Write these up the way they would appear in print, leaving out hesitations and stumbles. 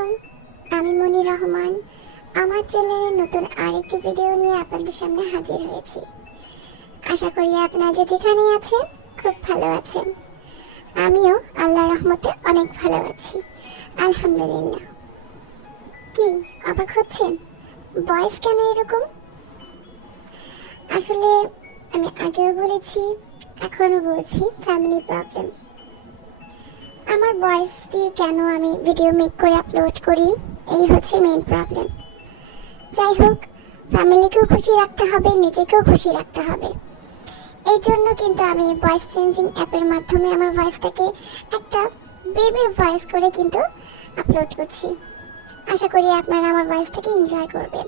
আলাইকুম, আমি মনির রহমান। আমার চ্যানেলের নতুন আরেকটি ভিডিও নিয়ে আপনাদের সামনে হাজির হয়েছি। আশা করি আপনারা যে যেখানেই আছেন খুব ভালো আছেন। আমিও আল্লাহর রহমতে অনেক ভালো আছি, আলহামদুলিল্লাহ। কি অবাক হচ্ছেন? ভয়েস কেন এরকম? আসলে আমি আগেও বলেছি, এখনো বলছি, ফ্যামিলি প্রবলেম। আমার ভয়েস দিয়ে কেন আমি ভিডিও মেক করে আপলোড করি, এই হচ্ছে মেইন প্রবলেম। যাই হোক, ফ্যামিলিকেও খুশি রাখতে হবে, নিজেকেও খুশি রাখতে হবে। এই জন্য কিন্তু আমি ভয়েস চেঞ্জিং অ্যাপের মাধ্যমে আমার ভয়েসটাকে একটা বেবির ভয়েস করে কিন্তু আপলোড করছি। আশা করি আপনারা আমার ভয়েসটাকে এনজয় করবেন।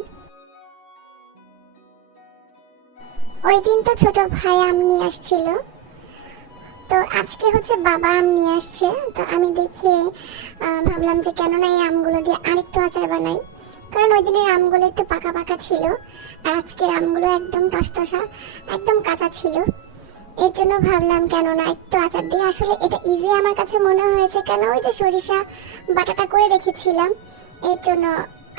ওই দিন তো ছোট ভাই আম নিয়ে আসছিল, তো আজকে হচ্ছে বাবা আম নিয়ে আসছে। তো আমি দেখে ভাবলাম যে কেননা এই আমগুলো দিয়ে আরেকটু আচার বানাই, কারণ ওই দিনের আমগুলো একটু পাকা পাকা ছিল আর আজকের আমগুলো একদম টসটসা, একদম কাঁচা ছিল। এর জন্য ভাবলাম কেননা একটু আচার দিয়ে, আসলে এটা ইজি আমার কাছে মনে হয়েছে, কেন ওই যে সরিষা বাটাটা করে রেখেছিলাম, এর জন্য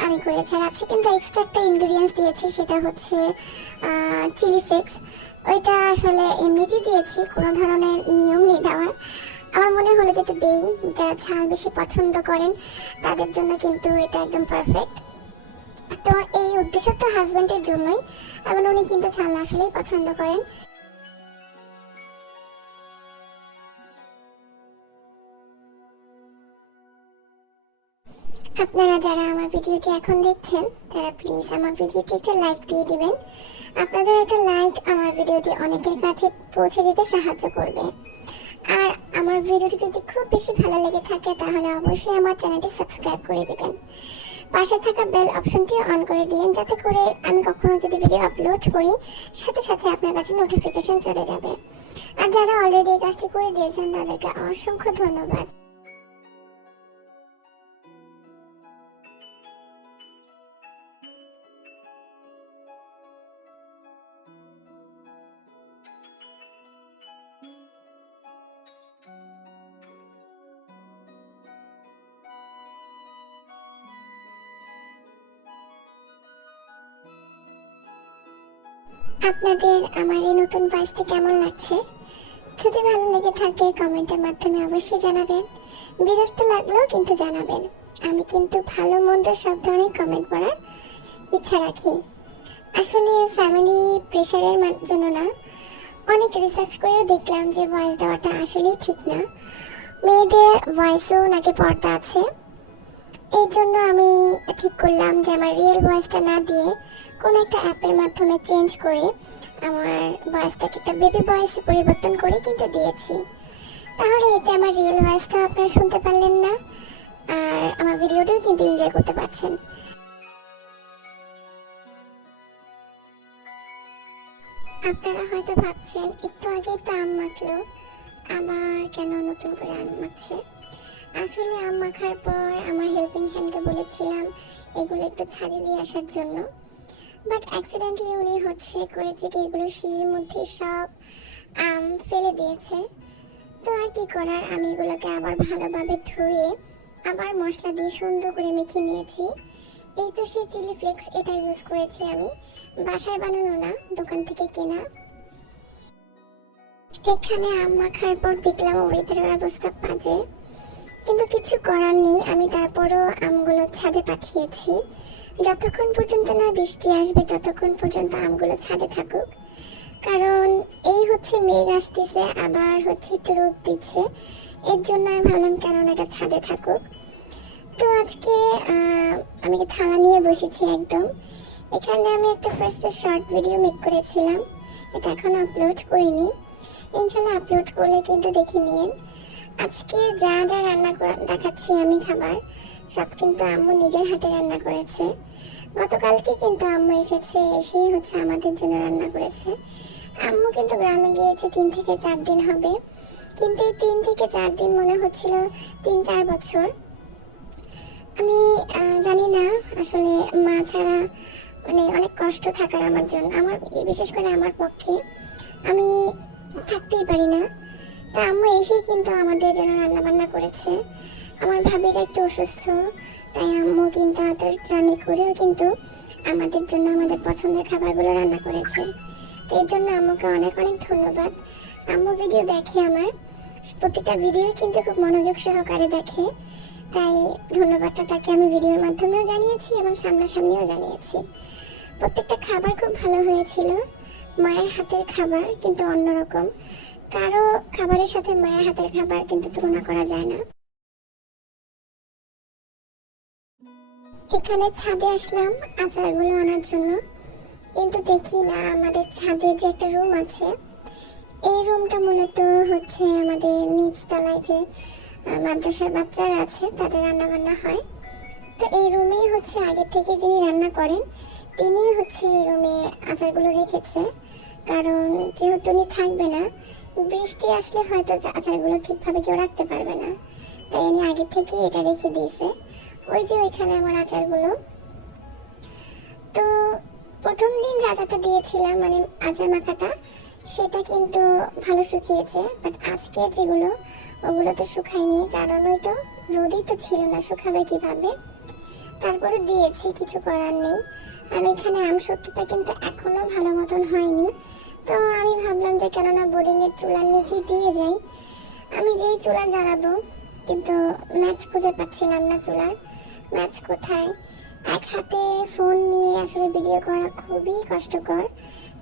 আমি করেছি। আর আজকে কিন্তু এক্সট্রা একটা ইনগ্রিডিয়েন্টস দিয়েছি, সেটা হচ্ছে চিলি ফ্লেক্স। ওইটা আসলে এমনিতেই দিয়েছি, কোনো ধরনের নিয়ম নেই দেওয়ার। আমার মনে হলো যে একটু দেই, যারা ঝাল বেশি পছন্দ করেন তাদের জন্য কিন্তু এটা একদম পারফেক্ট। তো এই উদ্দেশ্য তো হাজব্যান্ডের জন্যই, এবং উনি কিন্তু ঝাল আসলেই পছন্দ করেন। আপনারা যারা আমার ভিডিওটি এখন দেখছেন তারা প্লিজ আমার ভিডিওটি একটা লাইক দিয়ে দিবেন। আপনাদের একটা লাইক আমার ভিডিওটি অনেকের কাছে পৌঁছে দিতে সাহায্য করবে। আর আমার ভিডিওটি যদি খুব বেশি ভালো লেগে থাকে তাহলে অবশ্যই আমার চ্যানেলটি সাবস্ক্রাইব করে দিবেন। পাশে থাকা বেল অপশনটি অন করে দিন, যাতে করে আমি কখনো যদি ভিডিও আপলোড করি সাথে সাথে আপনার কাছে নোটিফিকেশন চলে যাবে। আর যারা অলরেডি এই কাজটি করে দিয়েছেন তাদেরকে অসংখ্য ধন্যবাদ। আপনাদের আমার এই নতুন ভয়েসটি কেমন লাগছে? যদি ভালো লেগে থাকে কমেন্টের মাধ্যমে অবশ্যই জানাবেন। বিরক্ত লাগলেও কিন্তু জানাবেন। আমি কিন্তু ভালো মন্দ সব ধরনের কমেন্ট করার ইচ্ছা রাখি। আসলে ফ্যামিলি প্রেশারের জন্য না, অনেক রিসার্চ করেও দেখলাম যে ভয়েস দেওয়াটা আসলেই ঠিক না। মেয়েদের ভয়েসেও নাকি পর্দা আছে। এই জন্য আমি ঠিক করলাম যে আমার রিয়েল ভয়েসটা না দিয়ে কোনো একটা অ্যাপের মাধ্যমে চেঞ্জ করে আমার ভয়েসটাকে একটা বেবি ভয়েসে পরিবর্তন করে কিন্তু দিয়েছি। তাহলে এতে আমার রিয়েল ভয়েসটা আপনারা শুনতে পারলেন না, আর আমার ভিডিওটাও কিন্তু এনজয় করতে পারছেন। আপনারা হয়তো ভাবছেন একটু আগেই তো আম মাখলো, আবার কেন নতুন করে আম মাখছে। আসলে আম মাখার পর আমার হেল্পিং হ্যান্ডকে বলেছিলাম এগুলো একটু ছাদে দিয়ে আসার জন্য, বাট অ্যাক্সিডেন্টলি উনি করেছে কি এগুলো সিঁড়ির মধ্যে সব আম ফেলে দিয়েছে। তো আর কি করার, আমি এগুলোকে আবার ভালোভাবে ধুয়ে আবার মশলা দিয়ে সুন্দর করে মেখে নিয়েছি। এই তো সেই চিলি ফ্লেক্স, এটা ইউজ করেছি আমি, বাসায় বানানো না, দোকান থেকে কেনা। এখানে আম মাখার পর দেখলাম ওয়েদারের অবস্থা বাজে, কিন্তু কিছু করার নেই, আমি তারপরও আমগুলো ছাদে পাঠিয়েছি। যতক্ষণ পর্যন্ত না বৃষ্টি আসবে ততক্ষণ পর্যন্ত আমগুলো ছাদে থাকুক, কারণ এই হচ্ছে মেঘ আসতেছে, আবার হচ্ছে একটু রোদ দিচ্ছে। এর জন্য আমি ভাবলাম কেননা এটা ছাদে থাকুক। তো আজকে আমি থালা নিয়ে বসেছি একদম। এখানে আমি একটা ফার্স্টে শর্ট ভিডিও মেক করেছিলাম, এটা এখন আপলোড করিনি। ইনশাল্লাহ আপলোড করলে কিন্তু দেখে নিন। আজকে যা যা রান্না দেখাচ্ছি আমি খাবার, সব কিন্তু আম্মু নিজের হাতে রান্না করেছে। গতকালকে কিন্তু আম্মু এসেই হচ্ছে আমাদের জন্য রান্না করেছে। আম্মু কিন্তু গ্রামে গিয়েছে 3 থেকে 4 দিন হবে, কিন্তু এই 3 থেকে 4 দিন মনে হচ্ছিল 3-4 বছর। আমি জানি না আসলে মা ছাড়া মানে অনেক কষ্ট থাকার আমার জন্য, আমার বিশেষ করে আমার পক্ষে, আমি থাকতেই পারি না। তা আম্মু এসেই কিন্তু আমাদের জন্য রান্না বান্না করেছে। আমার ভাবিটা একটু অসুস্থ, তাই আম্মু কিন্তু আদর করেও কিন্তু আমাদের জন্য আমাদের পছন্দের খাবারগুলো রান্না করেছে। তো এর জন্য আম্মুকে অনেক অনেক ধন্যবাদ। আম্মু ভিডিও দেখে, আমার প্রতিটা ভিডিও কিন্তু খুব মনোযোগ সহকারে দেখে, তাই ধন্যবাদটা তাকে আমি ভিডিওর মাধ্যমেও জানিয়েছি এবং সামনাসামনিও জানিয়েছি। প্রত্যেকটা খাবার খুব ভালো হয়েছিল। মায়ের হাতের খাবার কিন্তু অন্যরকম, কারো খাবারের সাথে মায়ের হাতের খাবার কিন্তু তুলনা করা যায় না। এখানে ছাদে আসলাম আচারগুলো আনার জন্য, কিন্তু দেখি না আমাদের ছাদে যে একটা রুম আছে, এই রুমটা মূলত হচ্ছে আমাদের নিচ তলায় যে মাদ্রাসার বাচ্চারা আছে তাদের রান্না বান্না হয়। তো এই রুমেই হচ্ছে আগে থেকে যিনি রান্না করেন তিনি হচ্ছে এই রুমে আচারগুলো রেখেছে, কারণ যেহেতু উনি থাকবে না, বৃষ্টি আসলে হয়তো আচারগুলো ঠিকভাবে কেউ রাখতে পারবে না, তাই উনি আগে থেকে এটা রেখে দিয়েছে। ওই যে ওইখানে আমার আচারগুলো। তো প্রথম দিন যে আচারটা দিয়েছিলাম, মানে আচার মাখাটা, সেটা কিন্তু ভালো শুকিয়েছে, বাট আজকে যেগুলো ওগুলো তো শুকায়নি, কারণ ওই তো রোদই তো ছিল না, শুকাবে কিভাবে। তারপরে দিয়েছি, কিছু করার নেই। আর এখানে আমসত্ত্বটা কিন্তু এখনো ভালো মতন হয়নি, তো আমি ভাবলাম যে কেননা বোর্ডিংয়ের চুলার নিচেই দিয়ে যাই। আমি যেই চুলা জ্বালাবো, কিন্তু ম্যাচ খুঁজে পাচ্ছিলাম না, চুলার ম্যাচ কোথায়। এক হাতে ফোন নিয়ে আসলে ভিডিও করা খুবই কষ্টকর,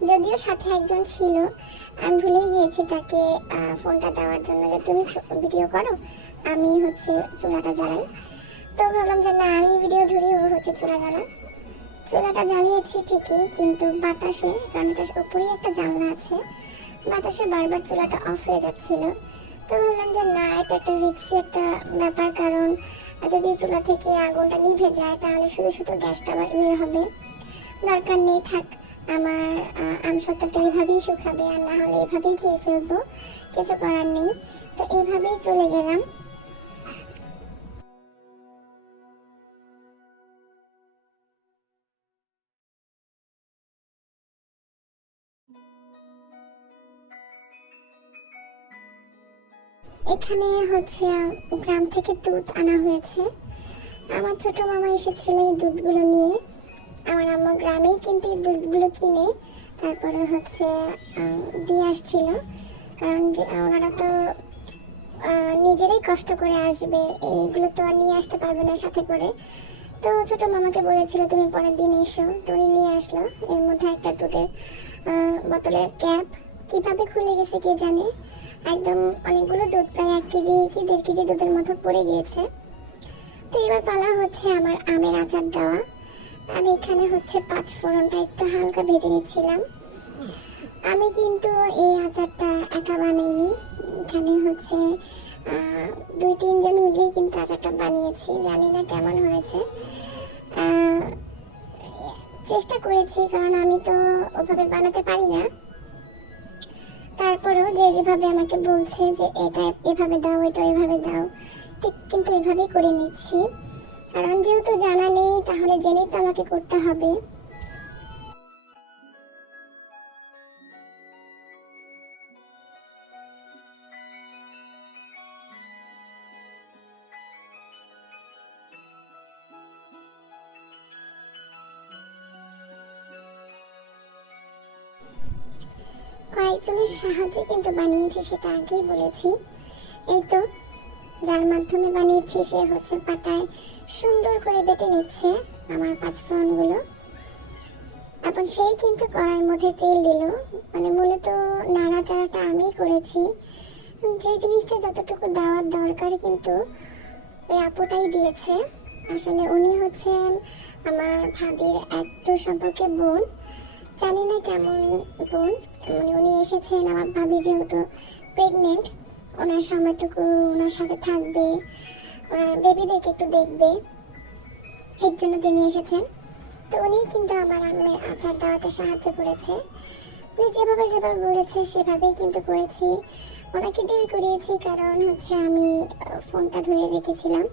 যদিও সাথে একজন ছিল, আমি ভুলে গিয়েছি তাকে ফোনটা দেওয়ার জন্য যে তুমি ভিডিও করো, আমি হচ্ছে চুলাটা জ্বালাই। তো ভাবলাম যে না, আমি ভিডিও ধরি, ও হচ্ছে চুলা জ্বালা। চুলাটা জ্বালিয়েছি ঠিকই, কিন্তু বাতাসে, কারণ এটার উপরেই একটা জানলা আছে, বাতাসে বারবার চুলাটা অফ হয়ে যাচ্ছিল। তো ভাবলাম যে না, এটা একটা রিস্কি একটা ব্যাপার, কারণ যদি চুলা থেকে আগুনটা নিভে যায় তাহলে শুধু শুধু গ্যাসটা বের হবে, দরকার নেই, থাক। আমার আমসত্ত্বটা এইভাবেই শুকাবে, আর না হলে এইভাবেই খেয়ে ফেলবো, কিছু করার নেই। তো এইভাবেই চলে গেলাম। এখানে হচ্ছে গ্রাম থেকে দুধ আনা হয়েছে, আমার ছোট মামা এসেছিল এই দুধগুলো নিয়ে। আমার আম্মু গ্রামেই কিন্তু এই দুধগুলো কিনে তারপরে হচ্ছে দিয়ে আসছিল, কারণ যে ওনারা তো নিজেরাই কষ্ট করে আসবে, এইগুলো তো আর নিয়ে আসতে পারবে না সাথে করে। তো ছোট মামাকে বলেছিল তুমি পরের দিন এসো, তো উনি নিয়ে আসলো। এর মধ্যে একটা দুধের বোতলের ক্যাপ কিভাবে খুলে গেছে কে জানে, একদম অনেকগুলো দুধ, প্রায় 1 কেজি কি 1.5 কেজি দুধের মতো পড়ে গিয়েছে। তো এবার পালা হচ্ছে আমার আমের আচার দেওয়া। আমি এখানে হচ্ছে 5 ফোড়নটা একটু হালকা ভেজে নিচ্ছিলাম। আমি কিন্তু এই আচারটা একা বানাইনি, এখানে হচ্ছে 2-3 জন মিলেই কিন্তু আচারটা বানিয়েছি, জানি না কেমন হয়েছে। আহ, চেষ্টা করেছি, কারণ আমি তো ওভাবে বানাতে পারি না, তারপরেও যে যেভাবে আমাকে বলছে যে এটা এভাবে দাও, এটা এভাবে দাও, ঠিক কিন্তু এভাবেই করে নিচ্ছি, কারণ যেহেতু জানা নেই তাহলে জেনেই তো আমাকে করতে হবে। কয়েকজনের সাহায্যে কিন্তু বানিয়েছি, সেটা আগেই বলেছি। এই তো, যার মাধ্যমে বানিয়েছি সে হচ্ছে পাটায় সুন্দর করে বেটে নিচ্ছে আমার 5 ফোড়নগুলো, এবং সেই কিন্তু কড়াইয়ের মধ্যে তেল দিল। মানে মূলত নাড়াচাড়াটা আমি করেছি, যে জিনিসটা যতটুকু দেওয়ার দরকার কিন্তু ওই আপুটাই দিয়েছে। আসলে উনি হচ্ছেন আমার ভাবির এক দূর সম্পর্কে বোন, জানি না কেমন বোন। মানে উনি এসেছেন, আমার ভাবি যেহেতু প্রেগনেন্ট, ওনার সময়টুকু ওনার সাথে থাকবে, ওনার বেবিদেরকে একটু দেখবে, এর জন্য তিনি এসেছেন। তো উনি কিন্তু আমার আম্মের আচার দেওয়াতে সাহায্য করেছে, উনি যেভাবে যেভাবে বলেছে সেভাবেই কিন্তু করেছি। ওনাকে দিয়েই করিয়েছি, কারণ হচ্ছে আমি ফোনটা ধরে রেখেছিলাম।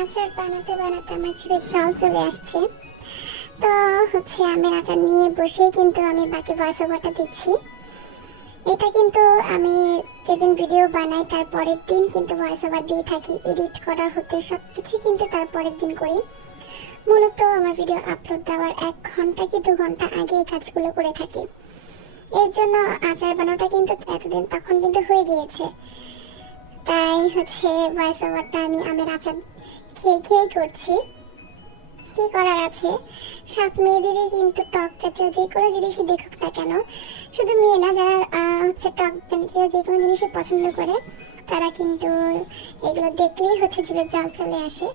আচার বানাতে বানাতে আমার জিভে জল চলে আসছে। তো আমের আচার নিয়ে বসেই কিন্তু আমি বাকি ভয়েস ওভারটা দিচ্ছি। এটা কিন্তু আমি যেদিন ভিডিও বানাই তার পরের দিন কিন্তু ভয়েস ওভার দিয়ে থাকি, এডিট করা হতে সবকিছু কিন্তু তার পরের দিন করি। মূলত আমার ভিডিও আপলোড দেওয়ার 1 ঘন্টা কি 2 ঘন্টা আগে এই কাজগুলো করে থাকি। এর জন্য আচার বানানোটা কিন্তু এতদিন তখন কিন্তু হয়ে গিয়েছে। তাই ভয়েস ওভারটা আমি আমের আচার খেয়েই করছি। কি করার আছে, সব মেয়েদেরই কিন্তু টক জাতীয় যে কোনো জিনিসই দেখুক না কেন, শুধু মেয়ে না, যারা টক জাতীয় যে কোনো জিনিসই পছন্দ করে তারা কিন্তু এগুলো দেখলেই জিভে জল চলে আসে।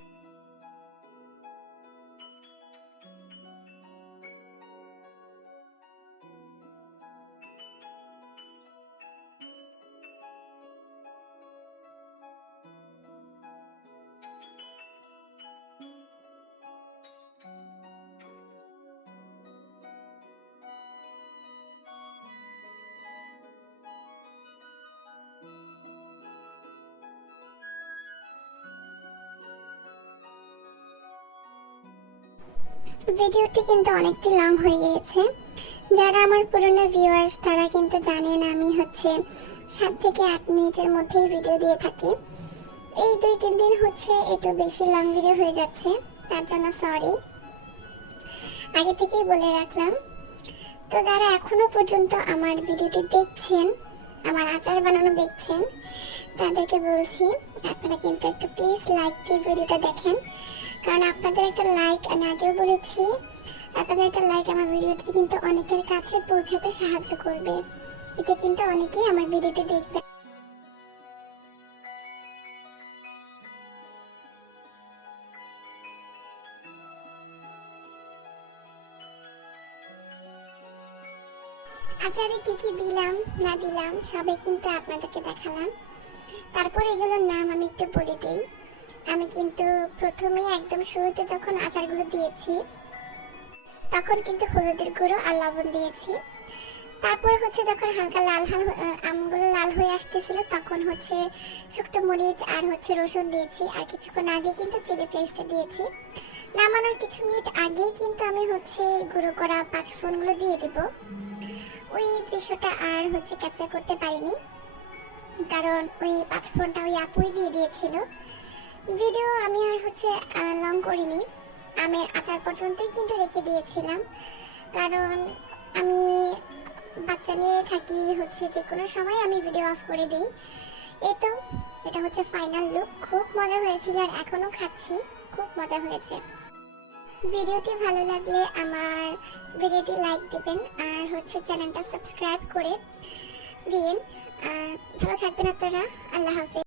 ভিডিওটি কিন্তু অনেকটা লং হয়ে গিয়েছে। যারা আমার পুরনো ভিউয়ার্স তারা কিন্তু জানেন আমি 7 থেকে 8 মিনিটের মধ্যেই ভিডিও দিয়ে থাকি। এই 2-3 দিন একটু বেশি লং ভিডিও হয়ে যাচ্ছে, তার জন্য সরি, আগে থেকেই বলে রাখলাম। তো যারা এখনো পর্যন্ত আমার ভিডিওটি দেখছেন, আমার আচার বানানো দেখছেন, তাদেরকে বলছি আপনারা কিন্তু একটু প্লিজ লাইক দিয়ে ভিডিওটা দেখেন, কারণ আপনাদের একটা লাইক, আমি আগেও বলেছি, আপনাদের একটা লাইক আমার ভিডিওটি কিন্তু অনেকের কাছে পৌঁছাতে সাহায্য করবে। এতে কিন্তু অনেকেই আমার ভিডিওটি দেখবে। আচারে কি কি দিলাম না দিলাম সবই কিন্তু আপনাদেরকে দেখালাম। তারপর এগুলোর নাম আমি একটু বলে দিই। আমি কিন্তু প্রথমে একদম শুরুতে যখন আচারগুলো দিয়েছি তখন কিন্তু হলুদের গুঁড়ো আর লবণ দিয়েছি। তারপর যখন হালকা আমগুলো লাল হয়ে আসতেছিল তখন শুকনো মরিচ আর রসুন দিয়েছি, আর কিছুক্ষণ আগে কিন্তু চিলি পেস্টটা দিয়েছি। নামানোর কিছু মিনিট আগেই কিন্তু আমি গুঁড়ো করা 5 ফোড়নগুলো দিয়ে দেব। ওই দৃশ্যটা আর ক্যাপচার করতে পারিনি, কারণ ওই 5 ফোড়নটা ওই আপুই দিয়ে দিয়েছিল। ভিডিও আমি আর লং করিনি, আমের আচার পর্যন্তই কিন্তু রেখে দিয়েছিলাম, কারণ আমি বাচ্চা নিয়ে থাকি, যে কোনো সময় আমি ভিডিও অফ করে দিই। এই তো এটা ফাইনাল লুক। খুব মজা হয়েছিল আর এখনো খাচ্ছি, খুব মজা হয়েছে। ভিডিওটি ভালো লাগলে আমার ভিডিওটি লাইক দিবেন আর চ্যানেলটা সাবস্ক্রাইব করে দিন। আর ভালো থাকবেন আপনারা। আল্লাহ হাফেজ।